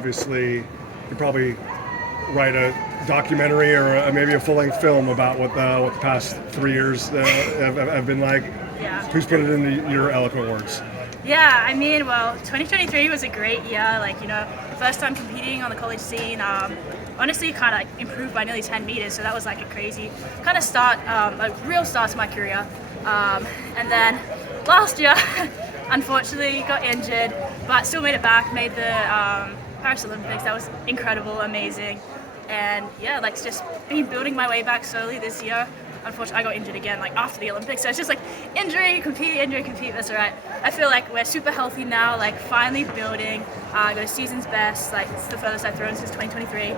obviously you probably write a documentary or maybe a full-length film about what the past 3 years have been like. Yeah. Please put it in your eloquent words. Yeah, I mean, well, 2023 was a great year. Like, first time competing on the college scene. Honestly, kind of like improved by nearly 10 meters, so that was like a crazy kind of start, a real start to my career. And then last year, unfortunately, got injured, but still made it back. Made the Paris Olympics. That was incredible, amazing, and yeah, like just been building my way back slowly this year. Unfortunately, I got injured again, like after the Olympics. So it's just like injury, compete. That's all right. I feel like we're super healthy now. Like finally building. Got a season's best. Like it's the furthest I've thrown since 2023.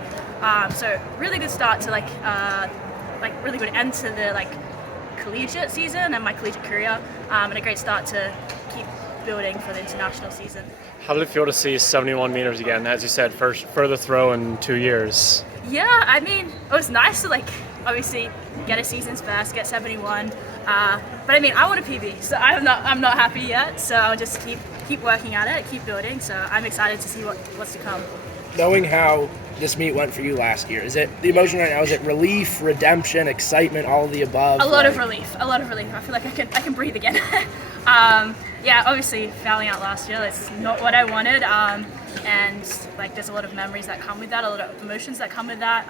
So really good start to like really good end to the like collegiate season and my collegiate career. And a great start to keep building for the international season. How did it feel to see 71 meters again? As you said, first further throw in 2 years. Yeah, I mean, it was nice to like obviously get a season's best, get 71. But I mean, I want a PB, so I'm not happy yet. So I'll just keep working at it, keep building. So I'm excited to see what's to come. Knowing how this meet went for you last year, is it the emotion right now? Is it relief, redemption, excitement, all of the above? A lot of relief. I feel like I can breathe again. Yeah, obviously fouling out last year, it's not what I wanted. And like there's a lot of memories that come with that, a lot of emotions that come with that.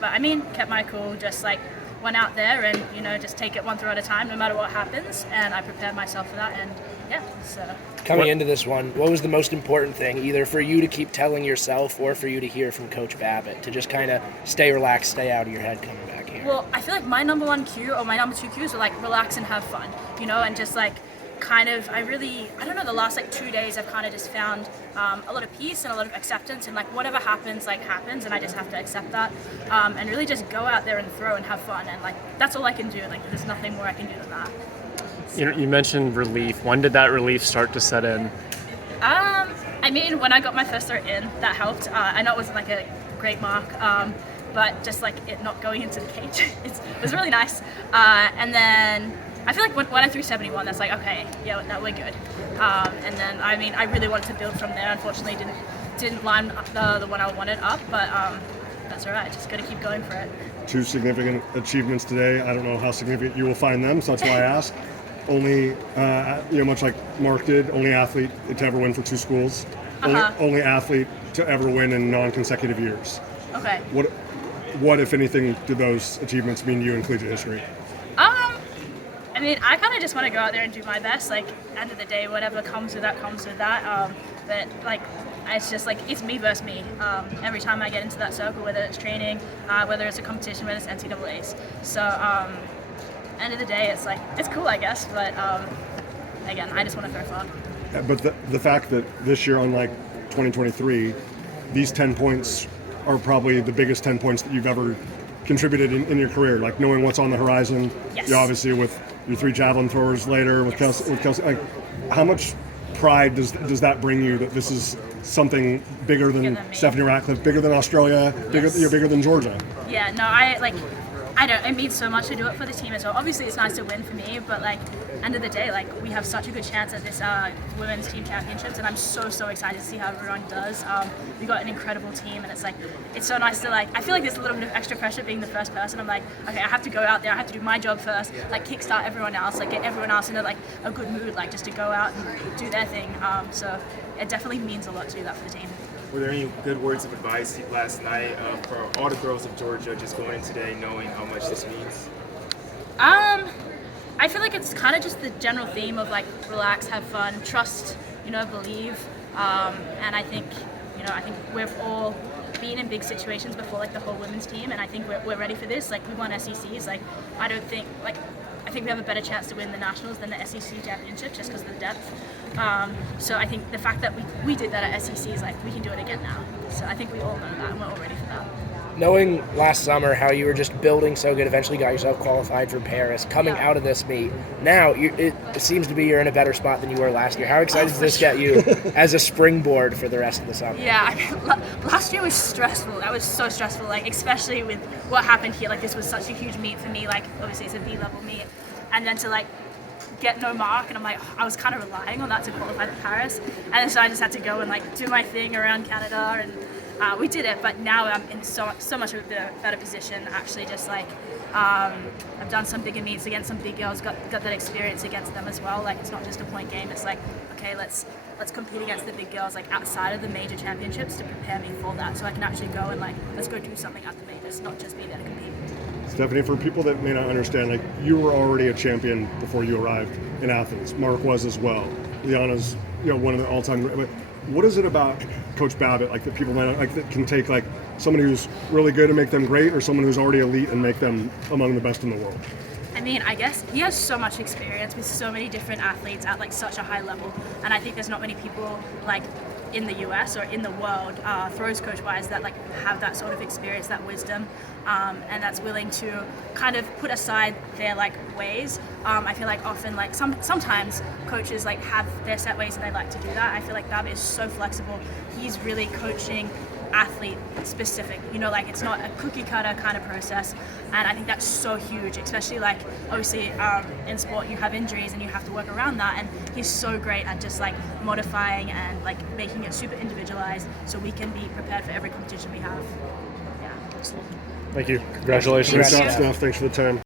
But I mean, kept my cool, just like went out there and just take it one throw at a time, no matter what happens. And I prepared myself for that, and yeah. So coming into this one, what was the most important thing, either for you to keep telling yourself or for you to hear from Coach Babbitt to just kind of stay relaxed, stay out of your head coming back here? Well, I feel like my number one cue or my number two cues were like relax and have fun, and just like kind of, I don't know, the last like 2 days I've kind of just found a lot of peace and a lot of acceptance, and like whatever happens, like happens, and I just have to accept that, and really just go out there and throw and have fun, and like that's all I can do. Like there's nothing more I can do than that. You mentioned relief. When did that relief start to set in? I mean, when I got my first throw in, that helped. I know it wasn't like a great mark, but just like it not going into the cage, it was really nice. And then I feel like when I threw 71, that's like, okay, yeah, no, we're good. And then, I mean, I really wanted to build from there. Unfortunately, didn't line the one I wanted up, but that's all right. Just got to keep going for it. 2 significant achievements today. I don't know how significant you will find them, so that's why I asked. Only, much like Mark did, only athlete to ever win for 2 schools. Only athlete to ever win in non-consecutive years. Okay. What, if anything, do those achievements mean to you in collegiate history? I mean, I kind of just want to go out there and do my best. Like, end of the day, whatever comes with that, comes with that. But, like, it's just, like, it's me versus me. Every time I get into that circle, whether it's training, whether it's a competition, whether it's NCAAs. So, end of the day, it's, like, it's cool, I guess. But, again, I just want to throw far. But the fact that this year, unlike 2023, these 10 points are probably the biggest 10 points that you've ever contributed in your career, like knowing what's on the horizon. Yes. You obviously with your 3 javelin throwers later with Kelsey, like, how much pride does that bring you that this is something bigger than Stephanie Ratcliffe, bigger than Australia, bigger than Georgia? Yeah, no, I don't. It means so much to do it for the team as well. Obviously, it's nice to win for me, but like, end of the day, like we have such a good chance at this women's team championships, and I'm so excited to see how everyone does. We got an incredible team, and it's so nice to like. I feel like there's a little bit of extra pressure being the first person. I'm like, okay, I have to go out there. I have to do my job first, like kickstart everyone else, like get everyone else into like a good mood, like just to go out and do their thing. So it definitely means a lot to do that for the team. Were there any good words of advice last night for all the girls of Georgia just going in today knowing how much this means? I feel like it's kind of just the general theme of like relax, have fun, trust, believe. And I think we've all been in big situations before, like the whole women's team, and I think we're ready for this. Like we won SECs. Like I think we have a better chance to win the nationals than the SEC championship just because of the depth. So I think the fact that we did that at SEC is like we can do it again now. So I think we all know that and we're all ready for that. Knowing last summer how you were just building so good, eventually got yourself qualified for Paris, coming out of this meet, now it seems to be you're in a better spot than you were last year. How excited does this get you as a springboard for the rest of the summer? Yeah, I mean, last year was stressful. That was so stressful, like especially with what happened here. Like this was such a huge meet for me. Like obviously it's a B-level meet, and then to like get no mark, and I'm like, I was kind of relying on that to qualify for Paris, and so I just had to go and like do my thing around Canada, and we did it. But now I'm in so much of a better position. Actually, just like I've done some bigger meets against some big girls, got that experience against them as well. Like it's not just a point game. It's like, okay, let's compete against the big girls like outside of the major championships to prepare me for that, so I can actually go and like let's go do something at the majors, not just be there to compete. Stephanie, for people that may not understand, like you were already a champion before you arrived in Athens. Mark was as well. Liana's, one of the all-time. But what is it about Coach Babbitt, like that people might like that can take like somebody who's really good and make them great, or someone who's already elite and make them among the best in the world? I mean, I guess he has so much experience with so many different athletes at like such a high level, and I think there's not many people like in the US or in the world, throws coach-wise, that like have that sort of experience, that wisdom, and that's willing to kind of put aside their like ways. I feel like often like sometimes coaches like have their set ways and they like to do that. I feel like Babbitt is so flexible. He's really coaching athlete specific, like it's not a cookie cutter kind of process, and I think that's so huge, especially like obviously in sport you have injuries and you have to work around that, and he's so great at just like modifying and like making it super individualized so we can be prepared for every competition we have. Thank you. Congratulations. Great job, Steph. Thanks for the time.